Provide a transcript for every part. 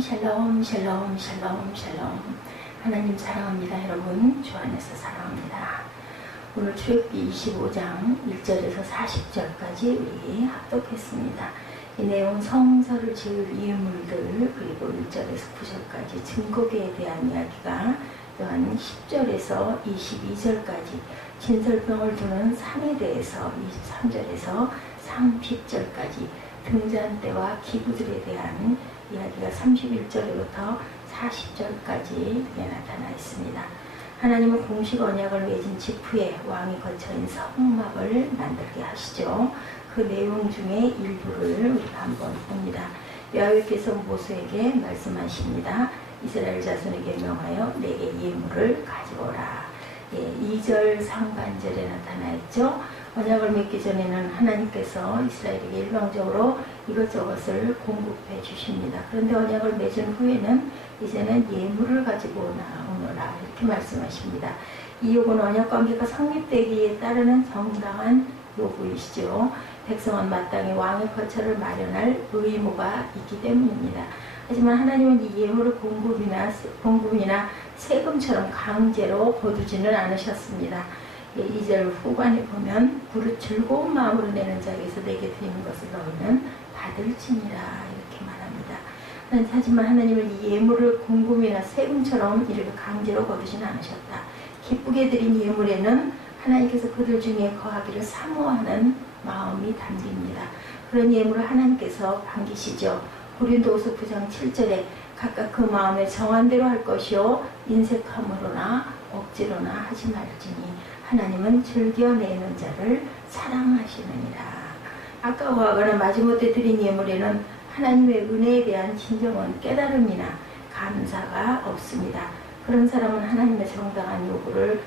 샬롬 샬롬 샬롬 샬롬. 하나님 사랑합니다. 여러분 주 안에서 사랑합니다. 오늘 출애굽기 25장 1절에서 40절까지 우리 합독했습니다. 이 내용 성서를 지을 이유물들 그리고 1절에서 9절까지 증거계에 대한 이야기가 또한 10절에서 22절까지 진설병을 두는 산에 대해서 23절에서 30절까지 등잔대와 기구들에 대한 이야기가 31절부터 40절까지 나타나 있습니다. 하나님은 공식 언약을 맺은 지푸에 왕이 거처인 성막을 만들게 하시죠. 그 내용 중에 일부를 우리가 한번 봅니다. 여호와께서 모세에게 말씀하십니다. 이스라엘 자손에게 명하여 내게 예물을 가져오라. 2절 상반절에 나타나 있죠. 언약을 맺기 전에는 하나님께서 이스라엘에게 일방적으로 이것저것을 공급해 주십니다. 그런데 언약을 맺은 후에는 이제는 예물을 가지고 오너라 이렇게 말씀하십니다. 이 요구는 언약관계가 성립되기에 따르는 정당한 요구이시죠. 백성은 마땅히 왕의 거처를 마련할 의무가 있기 때문입니다. 하지만 하나님은 이 예물을 공급이나 세금처럼 강제로 거두지는 않으셨습니다. 2절 후반에 보면 부르 즐거운 마음으로 내는 자에게서 내게 드리는 것을 너희는 받을지니라 이렇게 말합니다. 하지만 하나님은 이 예물을 공금이나 세금처럼 이렇게 강제로 거두지는 않으셨다. 기쁘게 드린 예물에는 하나님께서 그들 중에 거하기를 사모하는 마음이 담깁니다. 그런 예물을 하나님께서 반기시죠. 고린도후서 9장 7절에 각각 그 마음에 정한 대로 할 것이요 인색함으로나 억지로나 하지 말지니 하나님은 즐겨내는 자를 사랑하시느니라. 아까워하거나 마지못해 드린 예물에는 하나님의 은혜에 대한 진정한 깨달음이나 감사가 없습니다. 그런 사람은 하나님의 정당한 요구를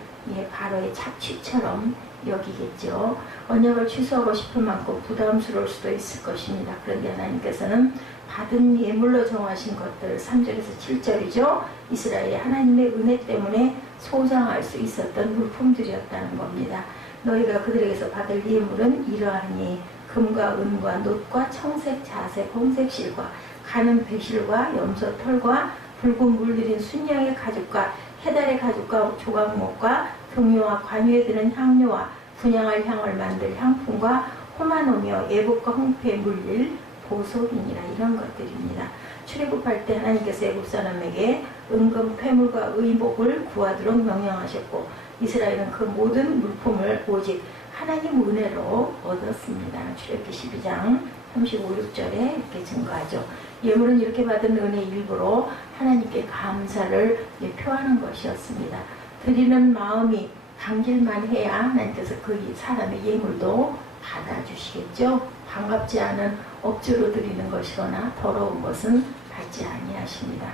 바로의 착취처럼 여기겠죠. 언약을 취소하고 싶을 만큼 부담스러울 수도 있을 것입니다. 그런데 하나님께서는 받은 예물로 정하신 것들 3절에서 7절이죠. 이스라엘이 하나님의 은혜 때문에 소장할 수 있었던 물품들이었다는 겁니다. 너희가 그들에게서 받을 예물은 이러하니 금과 은과 놋과 청색, 자색, 홍색 실과 가는 배실과 염소 털과 붉은 물들인 순양의 가죽과 해달의 가죽과 조각목과 등유와 관유에 드는 향료와 분향할 향을 만들 향품과 호마노며 애복과 홍패에 물릴 보석이니라 이런 것들입니다. 출애굽할 때 하나님께서 애굽 사람에게 은금, 폐물과 의복을 구하도록 명령하셨고 이스라엘은 그 모든 물품을 오직 하나님 은혜로 얻었습니다. 출애굽기 12장 35, 6절에 이렇게 증거하죠. 예물은 이렇게 받은 은혜의 일부로 하나님께 감사를 표하는 것이었습니다. 드리는 마음이 당길만 해야 하나님께서 그 사람의 예물도 받아주시겠죠. 반갑지 않은 억지로 드리는 것이거나 더러운 것은 받지 아니하십니다.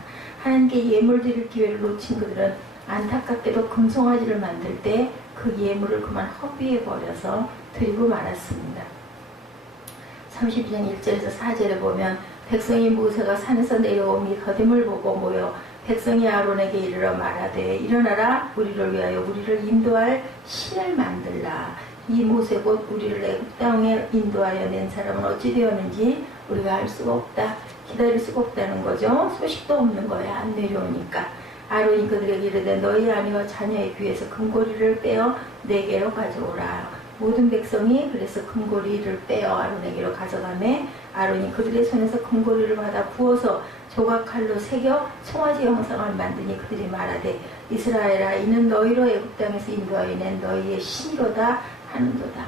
하나님께 예물 드릴 기회를 놓친 그들은 안타깝게도 금송아지를 만들 때 그 예물을 그만 허비해 버려서 드리고 말았습니다. 32장 1절에서 4절에 보면 백성이 모세가 산에서 내려오니 더딤을 보고 모여 백성이 아론에게 이르러 말하되 일어나라 우리를 위하여 우리를 인도할 신을 만들라. 이 모세 곧 우리를 애굽 땅에 인도하여 낸 사람은 어찌 되었는지 우리가 알 수가 없다. 기다릴 수가 없다는 거죠. 소식도 없는 거야. 안 내려오니까. 아론이 그들에게 이르되 너희 아내와 자녀의 귀에서 금고리를 빼어 내게로 가져오라. 모든 백성이 그래서 금고리를 빼어 아론에게로 가져가매 아론이 그들의 손에서 금고리를 받아 부어서 조각칼로 새겨 송아지 형상을 만드니 그들이 말하되 이스라엘아 이는 너희로 애굽 땅에서 인도하여 낸 너희의 신이로다 하는도다.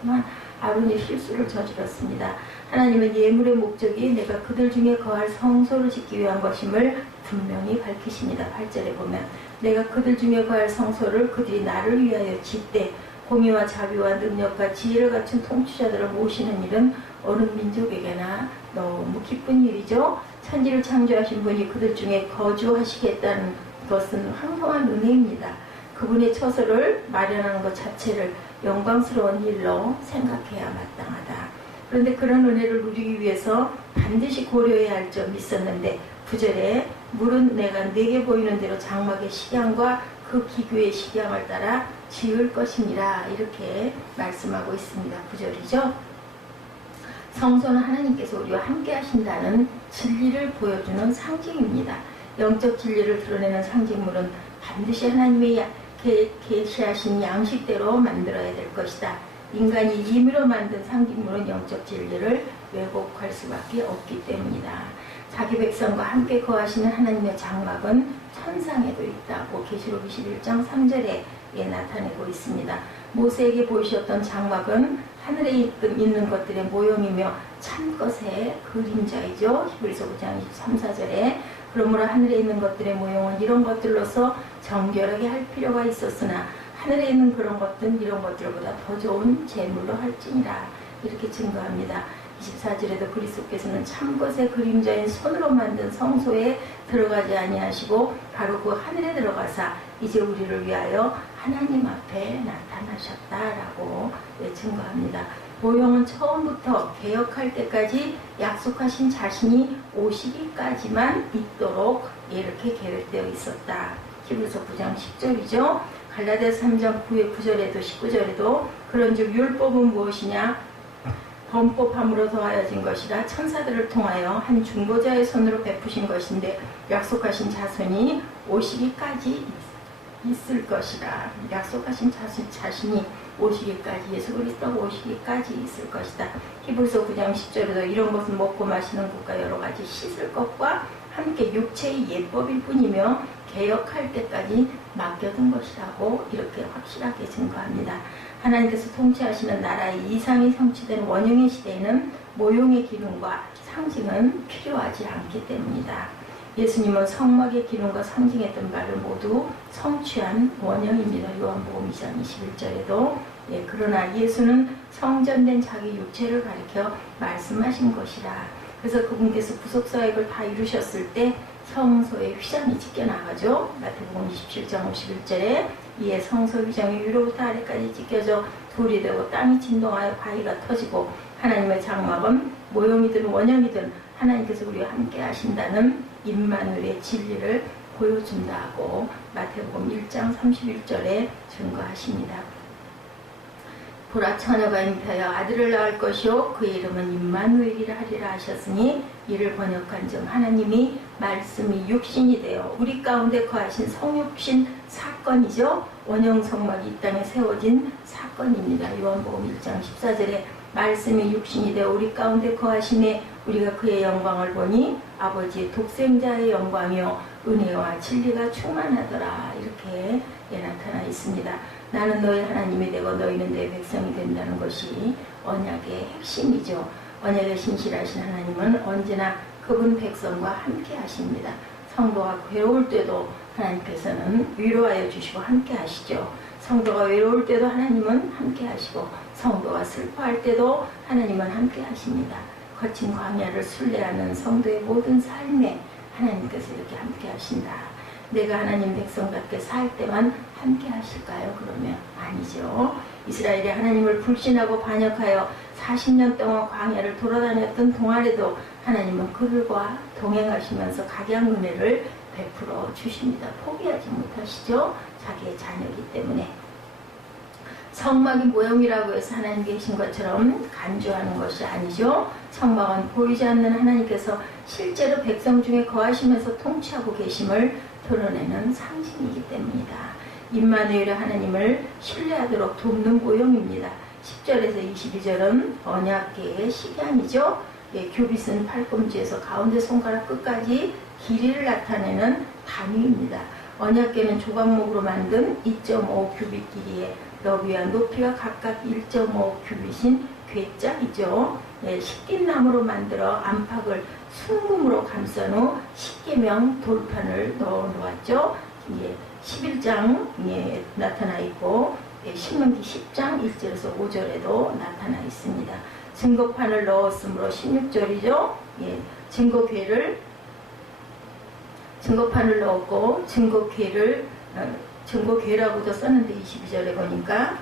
그만 아론이 실수를 저질렀습니다. 하나님은 예물의 목적이 내가 그들 중에 거할 성소를 짓기 위한 것임을 분명히 밝히십니다. 8절에 보면 내가 그들 중에 거할 성소를 그들이 나를 위하여 짓되 공의와 자비와 능력과 지혜를 갖춘 통치자들을 모시는 일은 어느 민족에게나 너무 기쁜 일이죠. 천지를 창조하신 분이 그들 중에 거주하시겠다는 것은 황송한 은혜입니다. 그분의 처소를 마련하는 것 자체를 영광스러운 일로 생각해야 마땅하다. 그런데 그런 은혜를 누리기 위해서 반드시 고려해야 할 점이 있었는데 9절에 물은 내가 내게 보이는 대로 장막의 식양과 그 기구의 식양을 따라 지을 것이니라 이렇게 말씀하고 있습니다. 9절이죠. 성소는 하나님께서 우리와 함께 하신다는 진리를 보여주는 상징입니다. 영적 진리를 드러내는 상징물은 반드시 하나님의 계시하신 양식대로 만들어야 될 것이다. 인간이 임의로 만든 상징물은 영적 진리를 왜곡할 수밖에 없기 때문이다. 자기 백성과 함께 거하시는 하나님의 장막은 천상에도 있다고 계시록 21장 3절에 나타내고 있습니다. 모세에게 보이셨던 장막은 하늘에 있는 것들의 모형이며 참것의 그림자이죠. 히브리서 9장 23, 4절에 그러므로 하늘에 있는 것들의 모형은 이런 것들로서 정결하게 할 필요가 있었으나 하늘에 있는 그런 것들은 이런 것들보다 더 좋은 제물로 할지니라 이렇게 증거합니다. 24절에도 그리스도께서는 참것의 그림자인 손으로 만든 성소에 들어가지 아니하시고 바로 그 하늘에 들어가사 이제 우리를 위하여 하나님 앞에 나타나셨다라고 증거합니다. 모형은 처음부터 개혁할 때까지 약속하신 자신이 오시기까지만 있도록 이렇게 계획되어 있었다. 히브리서 9장 10절이죠. 갈라디아서 3장 9절에도 19절에도 그런즉 율법은 무엇이냐? 범법함으로 더하여진 것이라 천사들을 통하여 한 중보자의 손으로 베푸신 것인데 약속하신 자손이 오시기까지 있을 것이라. 약속하신 자신이 오시기까지, 예수 그리스도가 오시기까지 있을 것이다. 히브리서 9장 10절에도 이런 것은 먹고 마시는 것과 여러 가지 씻을 것과 함께 육체의 예법일 뿐이며 개혁할 때까지 맡겨둔 것이라고 이렇게 확실하게 증거합니다. 하나님께서 통치하시는 나라의 이상이 성취되는 원형의 시대에는 모형의 기능과 상징은 필요하지 않기 때문이다. 예수님은 성막의 기능과 상징했던 바를 모두 성취한 원형입니다. 요한복음 2장 21절에도 그러나 예수는 성전된 자기 육체를 가리켜 말씀하신 것이라. 그래서 그분께서 구속사역을 다 이루셨을 때 성소의 휘장이 찢겨나가죠. 마태복음 27장 51절에 이에 성소 휘장이 위로부터 아래까지 찢겨져 돌이 되고 땅이 진동하여 바위가 터지고 하나님의 장막은 모형이든 원형이든 하나님께서 우리와 함께 하신다는 임마누엘의 진리를 보여준다고 마태복음 1장 31절에 증거하십니다. 보라 처녀가 잉태하여 아들을 낳을 것이요 그의 이름은 임마누엘이라 하리라 하셨으니 이를 번역한 점 하나님이 말씀이 육신이 되어 우리 가운데 거하신 성육신 사건이죠. 원형 성막이 이 땅에 세워진 사건입니다. 요한복음 1장 14절에 말씀이 육신이 되어 우리 가운데 거하시네 우리가 그의 영광을 보니 아버지의 독생자의 영광이요 은혜와 진리가 충만하더라 이렇게 나타나 있습니다. 나는 너희 하나님이 되고 너희는 내 백성이 된다는 것이 언약의 핵심이죠. 언약의 신실하신 하나님은 언제나 그분 백성과 함께 하십니다. 성도가 괴로울 때도 하나님께서는 위로하여 주시고 함께 하시죠. 성도가 외로울 때도 하나님은 함께 하시고 성도가 슬퍼할 때도 하나님은 함께 하십니다. 거친 광야를 순례하는 성도의 모든 삶에 하나님께서 이렇게 함께 하신다. 내가 하나님 백성답게 살 때만 함께 하실까요? 그러면 아니죠. 이스라엘이 하나님을 불신하고 반역하여 40년 동안 광야를 돌아다녔던 동안에도 하나님은 그들과 동행하시면서 각양 은혜를 베풀어 주십니다. 포기하지 못하시죠. 자기의 자녀이기 때문에. 성막이 모형이라고 해서 하나님 계신 것처럼 간주하는 것이 아니죠. 성막은 보이지 않는 하나님께서 실제로 백성 중에 거하시면서 통치하고 계심을 드러내는 상징이기 때문이다. 임마누엘의 하나님을 신뢰하도록 돕는 모형입니다. 10절에서 22절은 언약궤의 식양이죠. 교빗은 팔꿈치에서 가운데 손가락 끝까지 길이를 나타내는 단위입니다. 언약궤는 조각목으로 만든 2.5 규빗 길이의 너비와 높이가 각각 1.5 규빗인 궤짝이죠. 십깃나무로 만들어 안팎을 순금으로 감싼 후 십계명 돌판을 넣어 놓았죠. 11장에 나타나 있고 신명기 10장 1절에서 5절에도 나타나 있습니다. 증거판을 넣었으므로 16절이죠. 증거판을 넣었고 증거궤라고도 썼는데 22절에 보니까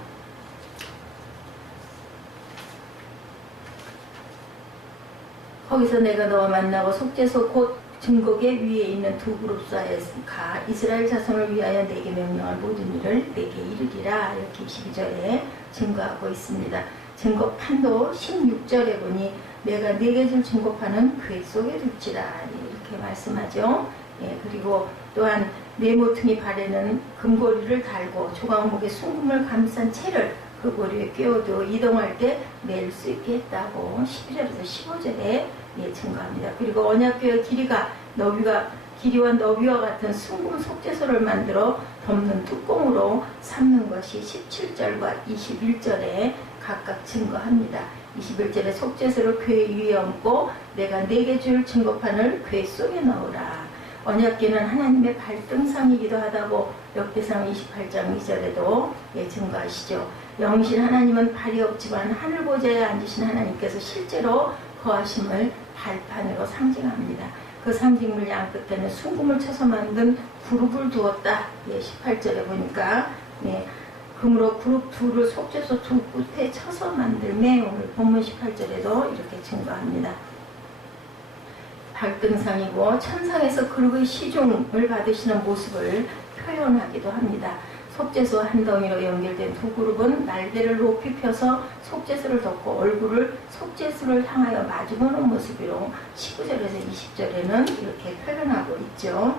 거기서 내가 너와 만나고 속죄소 곧 증거궤 위에 있는 두 그룹 사이에 가 이스라엘 자손을 위하여 내게 명령할 모든 일을 내게 이르리라 이렇게 22절에 증거하고 있습니다. 증거판도 16절에 보니 내가 네게 줄 증거판은 궤 속에 둘지라. 이렇게 말씀하죠. 예, 그리고 또한 네 모퉁이 발에는 금고리를 달고 조각목에 순금을 감싼 채를 그 고리에 끼워도 이동할 때 맬 수 있게 했다고 12절에서 15절에 예, 증거합니다. 그리고 언약궤의 길이와 너비와 같은 순금 속죄소를 만들어 덮는 뚜껑으로 삼는 것이 17절과 21절에 각각 증거합니다. 21절에 속죄소를 궤 위에 얹고 내가 네게 줄 증거판을 궤 속에 넣으라. 언약궤는 하나님의 발등상이기도 하다고 역대상 28장 2절에도 예, 증거하시죠. 영이신 하나님은 발이 없지만 하늘 보좌에 앉으신 하나님께서 실제로 거하심을 발판으로 상징합니다. 그 상징물 양 끝에는 순금을 쳐서 만든 그룹을 두었다. 예, 18절에 보니까 네, 금으로 그룹 둘을 속죄소 두 끝에 쳐서 만들매 오늘 본문 18절에도 이렇게 증거합니다. 발등상이고 천상에서 그룹의 시중을 받으시는 모습을 표현하기도 합니다. 속죄소 한 덩이로 연결된 두 그룹은 날개를 높이 펴서 속죄소를 덮고 얼굴을 속죄소를 향하여 마주보는 모습으로 19절에서 20절에는 이렇게 표현하고 있죠.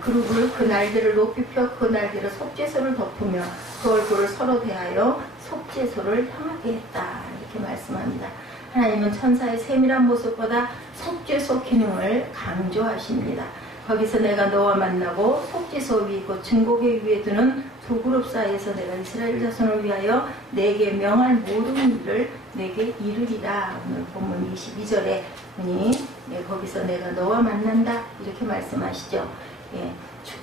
그룹을 그 날개를 높이 펴 그 날개를 속죄소를 덮으며 그 얼굴을 서로 대하여 속죄소를 향하게 했다. 이렇게 말씀합니다. 하나님은 천사의 세밀한 모습보다 속죄소 기능을 강조하십니다. 거기서 내가 너와 만나고 속죄소 위 곧 증거궤 위에 두는 두 그룹 사이에서 내가 이스라엘 자손을 위하여 내게 명할 모든 일을 내게 이르리라. 오늘 본문 22절에 보니 거기서 내가 너와 만난다 이렇게 말씀하시죠. 예,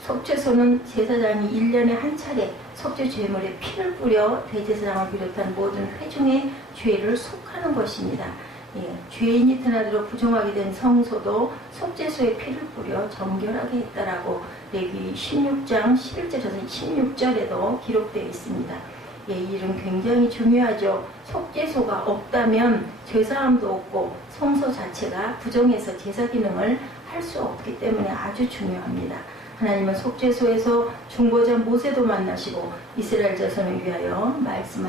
속죄소는 제사장이 1년에 한 차례 속죄 제물에 피를 뿌려 대제사장을 비롯한 모든 회중의 죄를 속하는 것입니다. 예, 죄인이 드나들어 부정하게 된 성소도 속죄소에 피를 뿌려 정결하게 했다라고 레위 16장 11절에서 16절에도 기록되어 있습니다. 예, 이 일은 굉장히 중요하죠. 속죄소가 없다면 죄사함도 없고 성소 자체가 부정해서 제사 기능을 할 수 없기 때문에 아주 중요합니다. 하나님은 속죄소에서 중보자 모세도 만나시고 이스라엘 자손을 위하여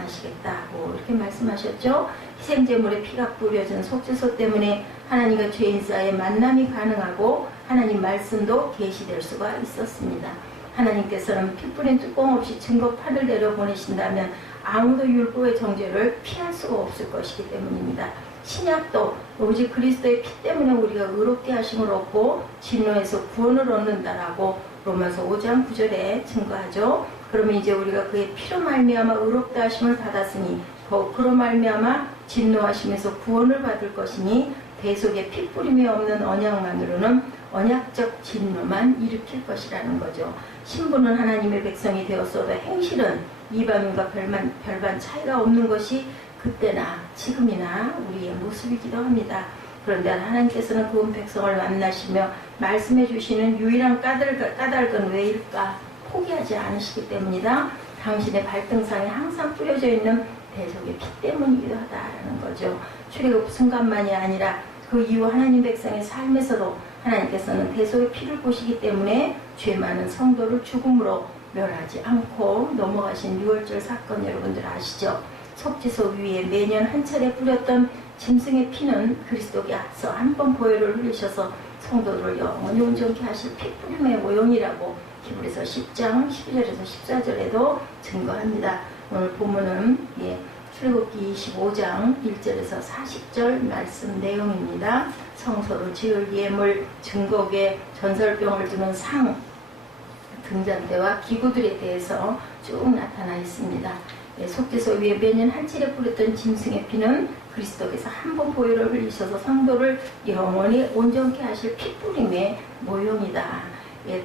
말씀하시겠다고 이렇게 말씀하셨죠. 희생제물에 피가 뿌려진 속죄소 때문에 하나님과 죄인 사이에 만남이 가능하고 하나님 말씀도 계시될 수가 있었습니다. 하나님께서는 피 뿌린 뚜껑 없이 증거판을 내려보내신다면 아무도 율법의 정죄를 피할 수가 없을 것이기 때문입니다. 신약도 오직 그리스도의 피 때문에 우리가 의롭게 하심을 얻고 진노에서 구원을 얻는다라고 로마서 5장 9절에 증거하죠. 그러면 이제 우리가 그의 피로 말미암아 의롭다 하심을 받았으니 더욱 그로 말미암아 진노하심에서 구원을 받을 것이니 대속에 피 뿌림이 없는 언약만으로는 언약적 진노만 일으킬 것이라는 거죠. 신부는 하나님의 백성이 되었어도 행실은 이방인과 별반 차이가 없는 것이 그때나 지금이나 우리의 모습이기도 합니다. 그런데 하나님께서는 그 백성을 만나시며 말씀해 주시는 유일한 까닭은 왜일까? 포기하지 않으시기 때문이다. 당신의 발등상에 항상 뿌려져 있는 대속의 피 때문이기도 하다라는 거죠. 출애굽 순간만이 아니라 그 이후 하나님 백성의 삶에서도 하나님께서는 대속의 피를 보시기 때문에 죄 많은 성도를 죽음으로 멸하지 않고 넘어가신 6월절 사건 여러분들 아시죠? 속죄소 위에 매년 한 차례 뿌렸던 짐승의 피는 그리스도께 앞서 한 번 보혈을 흘리셔서 성도들을 영원히 온전케 하실 피 뿌림의 모형이라고 히브리서 10장 12절에서 14절에도 증거합니다. 오늘 본문은 출애굽기 25장 1절에서 40절 말씀 내용입니다. 성소를 지을 예물, 증거궤, 전설병을 두는 상, 등잔대와 기구들에 대해서 쭉 나타나 있습니다. 속죄소 위에 매년 한 차례 뿌렸던 짐승의 피는 그리스도께서 한 번 보혈을 흘리셔서 성도를 영원히 온전케 하실 피뿌림의 모형이다.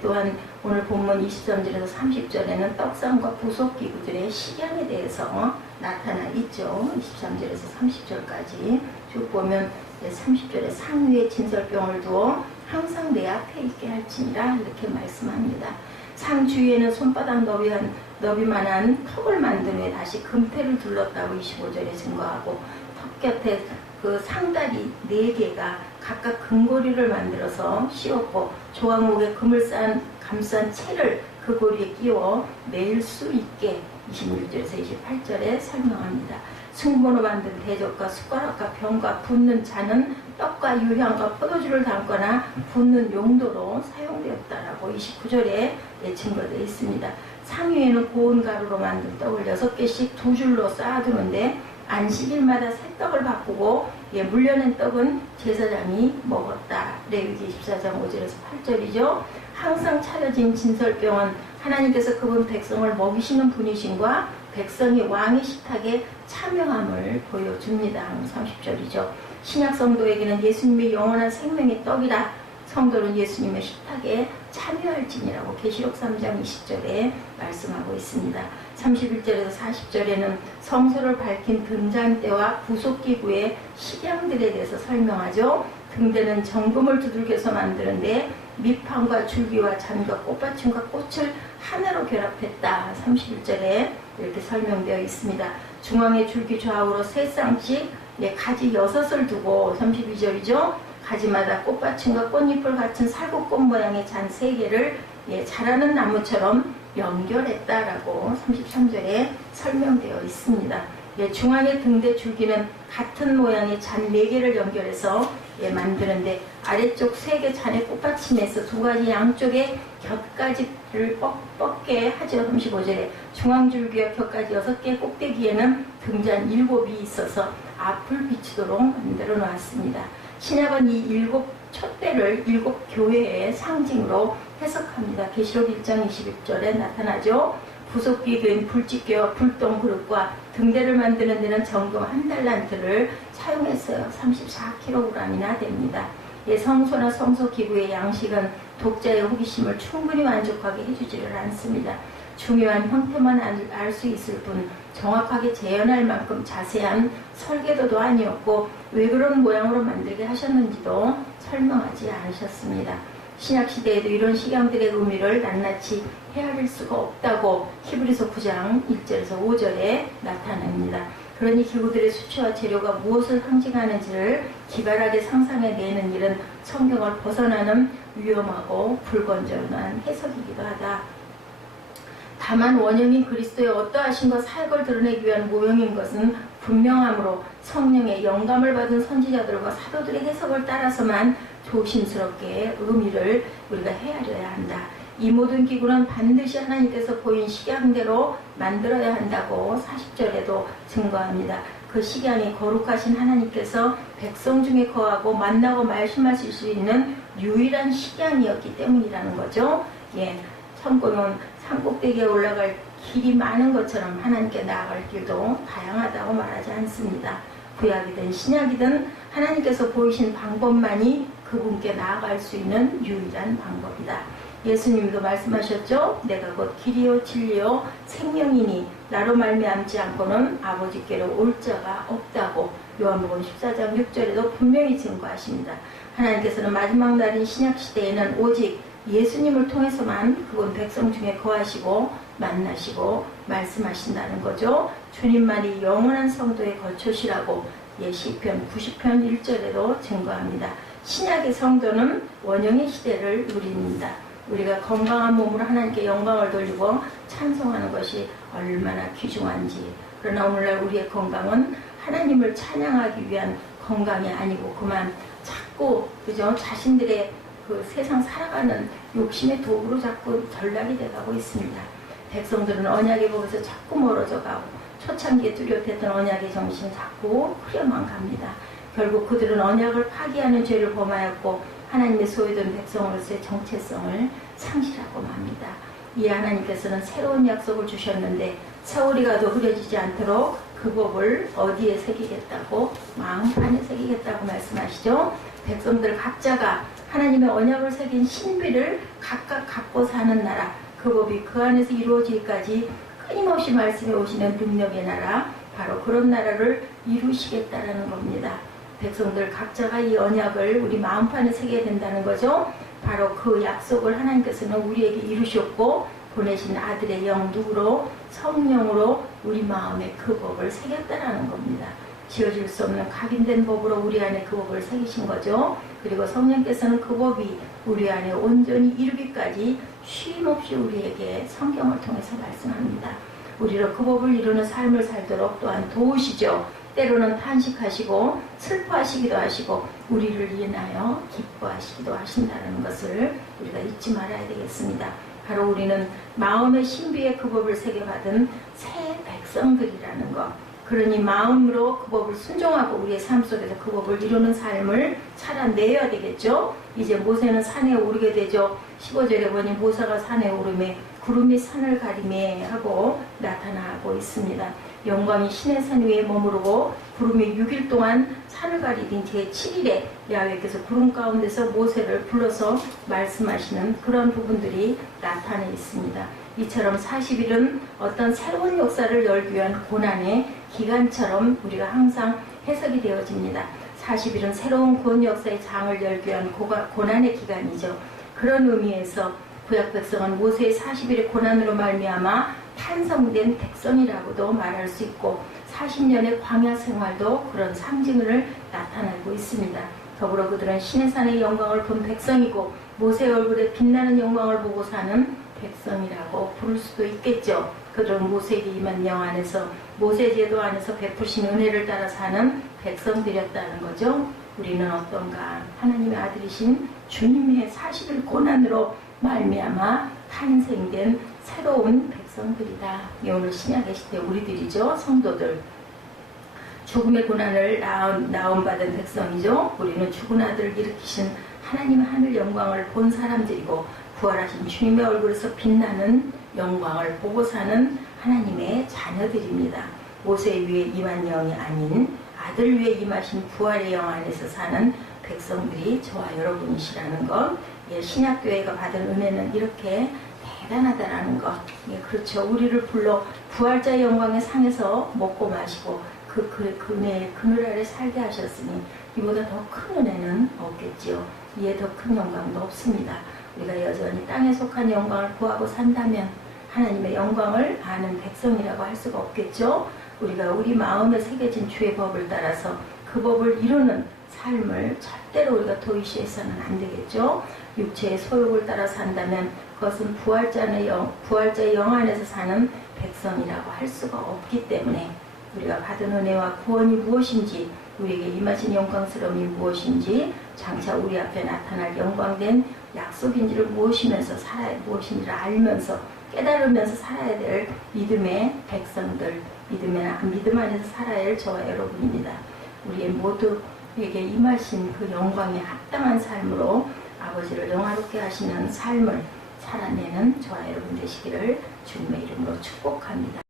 또한 오늘 본문 23절에서 30절에는 떡상과 부속기구들의 식양에 대해서 나타나 있죠. 23절에서 30절까지 쭉 보면 30절에 상 위에 진설병을 두어 항상 내 앞에 있게 할지니라 이렇게 말씀합니다. 상 주위에는 손바닥 너비만한 턱을 만든 후에 다시 금태를 둘렀다고 25절에 증거하고 턱 곁에 그 상다리 4개가 각각 금고리를 만들어서 씌웠고 조각목에 금을 감싼 채를 그 고리에 끼워 매일 수 있게 26절에서 28절에 설명합니다. 승부로 만든 대접과 숟가락과 병과 붓는 잔은 떡과 유향과 포도주를 담거나 붓는 용도로 사용되었다라고 29절에 증거되어 있습니다. 상위에는 고운 가루로 만든 떡을 6개씩 2줄로 쌓아두는데 안식일마다 새 떡을 바꾸고 물려낸 떡은 제사장이 먹었다. 레위기 24장 5절에서 8절이죠. 항상 차려진 진설병은 하나님께서 그분 백성을 먹이시는 분이신과 백성이 왕의 식탁에 참여함을 보여줍니다. 30절이죠. 신약 성도에게는 예수님의 영원한 생명의 떡이라 성도는 예수님의 식탁에 참여할지니라고 계시록 3장 20절에 말씀하고 있습니다. 31절에서 40절에는 성소를 밝힌 등잔대와 부속기구의 식양들에 대해서 설명하죠. 등대는 정금을 두들겨서 만드는데 밑판과 줄기와 잔과 꽃받침과 꽃을 하나로 결합했다. 31절에 이렇게 설명되어 있습니다. 중앙의 줄기 좌우로 3쌍씩 가지 6을 두고 32절이죠. 가지마다 꽃받침과 꽃잎을 갖춘 살구꽃 모양의 잔 3개를 자라는 나무처럼 연결했다라고 33절에 설명되어 있습니다. 중앙의 등대 줄기는 같은 모양의 잔 4개를 연결해서 만드는데 아래쪽 3개 잔의 꽃받침에서 2가지 양쪽에 곁가지를 뻗게 하죠. 35절에 중앙줄기와 곁가지 6개 꼭대기에는 등잔 7이 있어서 앞을 비추도록 만들어 놓았습니다. 신약은 이 7 촛대를 7 교회의 상징으로 해석합니다. 계시록 1장 21절에 나타나죠. 부속기구인 불집게와 불똥 그릇과 등대를 만드는 데는 정금 1달란트를 사용했어요. 34kg이나 됩니다. 성소나 성소기구의 양식은 독자의 호기심을 충분히 만족하게 해주지를 않습니다. 중요한 형태만 알 수 있을 뿐 정확하게 재현할 만큼 자세한 설계도도 아니었고 왜 그런 모양으로 만들게 하셨는지도 설명하지 않으셨습니다. 신약시대에도 이런 식양들의 의미를 낱낱이 헤아릴 수가 없다고 히브리서 9장 1절에서 5절에 나타납니다. 그러니 기구들의 수치와 재료가 무엇을 상징하는지를 기발하게 상상해내는 일은 성경을 벗어나는 위험하고 불건전한 해석이기도 하다. 다만 원형인 그리스도의 어떠하신과 사역을 드러내기 위한 모형인 것은 분명하므로 성령의 영감을 받은 선지자들과 사도들의 해석을 따라서만 조심스럽게 의미를 우리가 헤아려야 한다. 이 모든 기구는 반드시 하나님께서 보인 식양대로 만들어야 한다고 40절에도 증거합니다. 그 식양이 거룩하신 하나님께서 백성 중에 거하고 만나고 말씀하실 수 있는 유일한 식양이었기 때문이라는 거죠. 천국은 산꼭대기에 올라갈 길이 많은 것처럼 하나님께 나아갈 길도 다양하다고 말하지 않습니다. 구약이든 신약이든 하나님께서 보이신 방법만이 그분께 나아갈 수 있는 유일한 방법이다. 예수님도 말씀하셨죠. 내가 곧 길이요 진리요 생명이니 나로 말미암지 않고는 아버지께로 올 자가 없다고 요한복음 14장 6절에도 분명히 증거하십니다. 하나님께서는 마지막 날인 신약시대에는 오직 예수님을 통해서만 그분 백성 중에 거하시고 만나시고 말씀하신다는 거죠. 주님만이 영원한 성도의 거처시라고 시편 90편 1절에도 증거합니다. 신약의 성도는 원형의 시대를 누립니다. 우리가 건강한 몸으로 하나님께 영광을 돌리고 찬송하는 것이 얼마나 귀중한지. 그러나 오늘날 우리의 건강은 하나님을 찬양하기 위한 건강이 아니고 그만 자꾸 자신들의 그 세상 살아가는 욕심의 도구로 자꾸 전락이 돼가고 있습니다. 백성들은 언약의 법에서 자꾸 멀어져 가고 초창기에 뚜렷했던 언약의 정신이 자꾸 흐려만 갑니다. 결국 그들은 언약을 파기하는 죄를 범하였고 하나님의 소유된 백성으로서의 정체성을 상실하고 맙니다. 이에 하나님께서는 새로운 약속을 주셨는데 세월이 가도 흐려지지 않도록 그 법을 어디에 새기겠다고? 마음판에 새기겠다고 말씀하시죠. 백성들 각자가 하나님의 언약을 새긴 신비를 각각 갖고 사는 나라, 그 법이 그 안에서 이루어지기까지 끊임없이 말씀해 오시는 능력의 나라, 바로 그런 나라를 이루시겠다라는 겁니다. 백성들 각자가 이 언약을 우리 마음판에 새겨야 된다는 거죠. 바로 그 약속을 하나님께서는 우리에게 이루셨고 보내신 아들의 영 누구로? 성령으로 우리 마음에 그 법을 새겼다라는 겁니다. 지어질 수 없는 각인된 법으로 우리 안에 그 법을 새기신 거죠. 그리고 성령께서는 그 법이 우리 안에 온전히 이루기까지 쉼없이 우리에게 성경을 통해서 말씀합니다. 우리를 그 법을 이루는 삶을 살도록 또한 도우시죠. 때로는 탄식하시고 슬퍼하시기도 하시고 우리를 인하여 기뻐하시기도 하신다는 것을 우리가 잊지 말아야 되겠습니다. 바로 우리는 마음의 신비의 그 법을 새겨받은 새 백성들이라는 것. 그러니 마음으로 그 법을 순종하고 우리의 삶 속에서 그 법을 이루는 삶을 살아내야 되겠죠. 이제 모세는 산에 오르게 되죠. 15절에 보니 모세가 산에 오르매 구름이 산을 가리매 하고 나타나고 있습니다. 영광이 신의 산 위에 머무르고 구름이 6일 동안 산을 가리던 제7일에 야훼께서 구름 가운데서 모세를 불러서 말씀하시는 그런 부분들이 나타나 있습니다. 이처럼 40일은 어떤 새로운 역사를 열기 위한 고난의 기간처럼 우리가 항상 해석이 되어집니다. 40일은 새로운 구원 역사의 장을 열기 위한 고난의 기간이죠. 그런 의미에서 구약 백성은 모세의 40일의 고난으로 말미암아 탄성된 백성이라고도 말할 수 있고 40년의 광야 생활도 그런 상징을 나타내고 있습니다. 더불어 그들은 신의 산의 영광을 본 백성이고 모세의 얼굴에 빛나는 영광을 보고 사는 백성이라고 부를 수도 있겠죠. 그들은 모세에게 임한 영 안에서 모세 제도 안에서 베푸신 은혜를 따라 사는 백성들이었다는 거죠. 우리는 어떤가? 하나님의 아들이신 주님의 40일 고난으로 말미암아 탄생된 새로운 백성들이다. 오늘 신약의 시대 우리들이죠. 성도들. 죽음의 고난을 나옴받은 백성이죠. 우리는 죽은 아들을 일으키신 하나님의 하늘 영광을 본 사람들이고 부활하신 주님의 얼굴에서 빛나는 영광을 보고 사는 하나님의 자녀들입니다. 모세 위에 임한 영이 아닌 아들 위에 임하신 부활의 영 안에서 사는 백성들이 저와 여러분이시라는 것. 예, 신약교회가 받은 은혜는 이렇게 대단하다라는 것. 예, 그렇죠. 우리를 불러 부활자의 영광의 상에서 먹고 마시고 그 은혜의 그늘 아래 살게 하셨으니 이보다 더 큰 은혜는 없겠지요. 이에 더 큰 영광도 없습니다. 우리가 여전히 땅에 속한 영광을 구하고 산다면 하나님의 영광을 아는 백성이라고 할 수가 없겠죠. 우리가 우리 마음에 새겨진 주의 법을 따라서 그 법을 이루는 삶을 절대로 우리가 도의시해서는 안 되겠죠. 육체의 소욕을 따라 산다면 그것은 부활자의 영 안에서 사는 백성이라고 할 수가 없기 때문에 우리가 받은 은혜와 구원이 무엇인지, 우리에게 임하신 영광스러움이 무엇인지, 장차 우리 앞에 나타날 영광된 약속인지를 무엇인지를 알면서 깨달으면서 살아야 될 믿음의 백성들, 믿음 안에서 살아야 할 저와 여러분입니다. 우리의 모두에게 임하신 그 영광에 합당한 삶으로 아버지를 영화롭게 하시는 삶을 살아내는 저와 여러분 되시기를 주님의 이름으로 축복합니다.